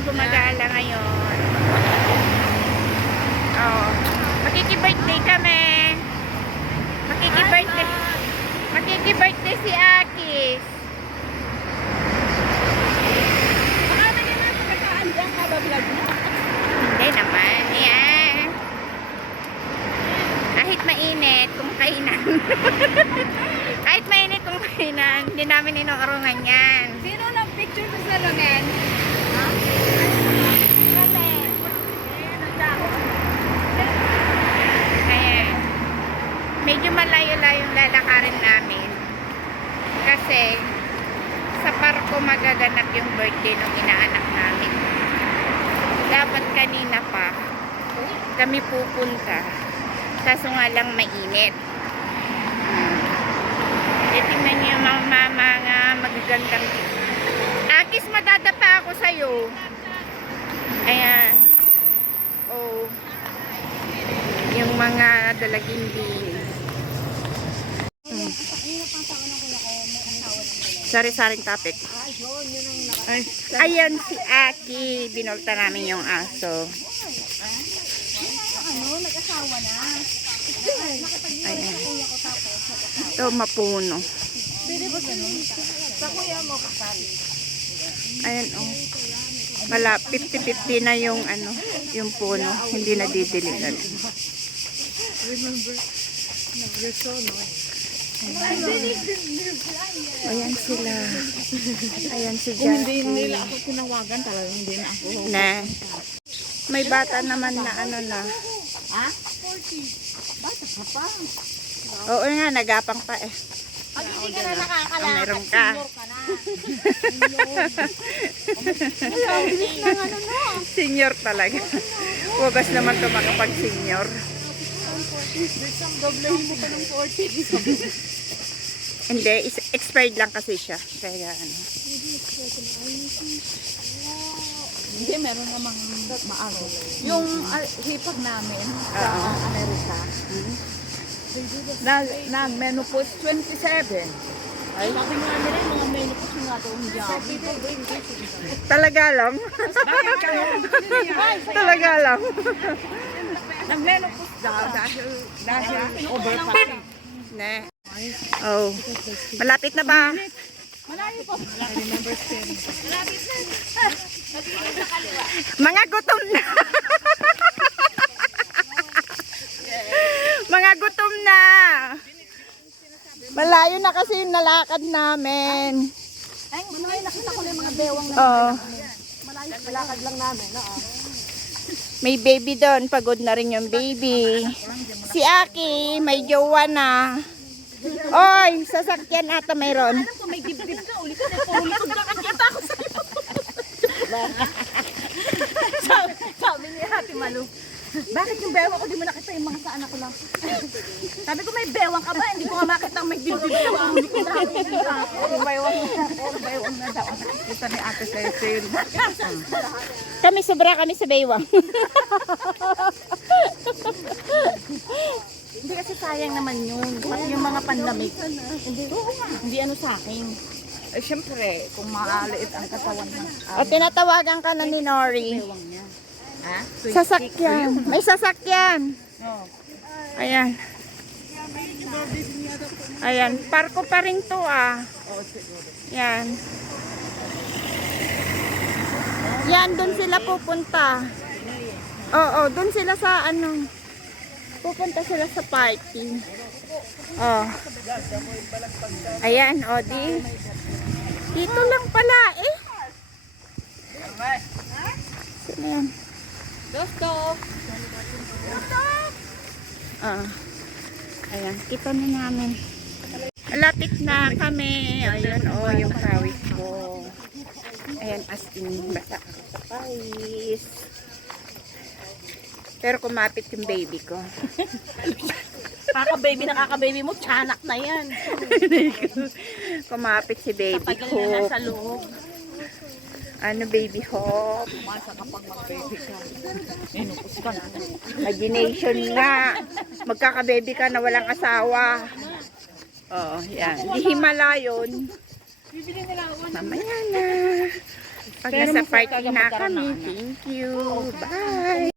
daming gumagala ngayon. Oh, makiki-birthday kami. Makiki-birthday. Makiki-birthday si Akis. Hindi naman. Yan. Kahit mainit, kumkainan. Kahit mainit, kumkainan. Hindi namin inuurungan yan. Sino nang picture sa salongan? Ayan. Medyo malayo-layo yung lalakarin namin. Kasi sa parko magaganap yung birthday ng inaanak namin. Dapat kanina pa kami pupunta. Kaso nga lang mainit. Eh, tingnan niyo mga mama nga magagandang Akis, madadapa ako sa'yo. Ayan. Oh yung mga dalaginding. Hmm. Sari-saring topic. Ay, ayan si Aki. Binulta namin yung aso. Ano, nag-asawa na. Ayan. Ito, mapuno. Ayan, oh. Wala, 50-50 na yung ano, yung puno. Hindi na didiligan. Ayan sila. Ayan si Kung hindi Jackie. nila ako tinawagan, talagang hindi na ako. Na. May bata naman na ano na. Ha? 40. Bata ka pa. Oo nga, nagapang pa eh. Pag hindi ka na nakakalakad, Ah, meron ka. senior ano talaga. Wagas naman to makapag-senior. Isang doblehin mo pa ng 40. Hindi, is- expired lang kasi siya. Kaya ano. Hindi, meron namang maano. Yung ah, hipag namin sa Oo. Amerika, Hmm? na, na menopause 27. Ay, sabi nga nila yung mga menopause nga daw hindi Talaga lang? Talaga lang. Nag-menopause daw dahil, dahil overpacking. Ne. Oh. Malapit na ba? Malayo pa. I remember. Malapit na. sa kaliwa. Mga gutom na. Mga gutom na. Malayo na kasi yung nalakad namin. Ay, may nakita ko na yung mga bewang na Oh. malayo. Malakad lang namin. Oo. May baby doon. Pagod na rin yung baby. Si Aki, may jowa na. Oy, sasakyan ata mayroon. Alam ko, may dibdib ka. Uli ka na. Puro likod na kakita ko sa'yo. sabi, ni Ate Malu, bakit yung bewang ko di mo nakita yung mga sa anak ko lang? sabi ko, may bewang ka ba? Hindi ko nga makita may dibdib ka. Uli ko na. Puro bewang na. Puro bewang na daw. Kita ni Ate Cecil. Kami sobra kami sa baywang. Hindi kasi sayang naman yun. Pati yung mga pandamig. Hindi, oo nga. Hindi ano sa akin. Eh, syempre, kung maliit ang katawan ng o tinatawagan ka na ni Nori. bewang niya. Ha? Sasakyan. May sasakyan. Oo. Ayan. Ayan. Parko pa rin to ah. Oo, siguro. Yan. Doon sila pupunta. Oo, doon sila sa ano. Pupunta sila sa party. Oh. Ayan, o di. Dito lang pala eh. Sino yan? Dosto! Ah. Ayan, kita na namin. Malapit na kami. Ayun, oh, yung pawis ko. Ayan, as in, basa ako sa pawis. Pero kumapit yung baby ko. Kaka-baby na kaka-baby mo, tiyanak na yan. kumapit si baby Tagal na ko. nasa loob. Ano, baby hop? Umasa kapag mag-baby ka. Inupos ka na. Imagination nga. Magkaka-baby ka na walang asawa. Oo, yan. Di himala yun. Bibili nila ako. Mamaya na. Pag nasa party na kami, thank you. Bye!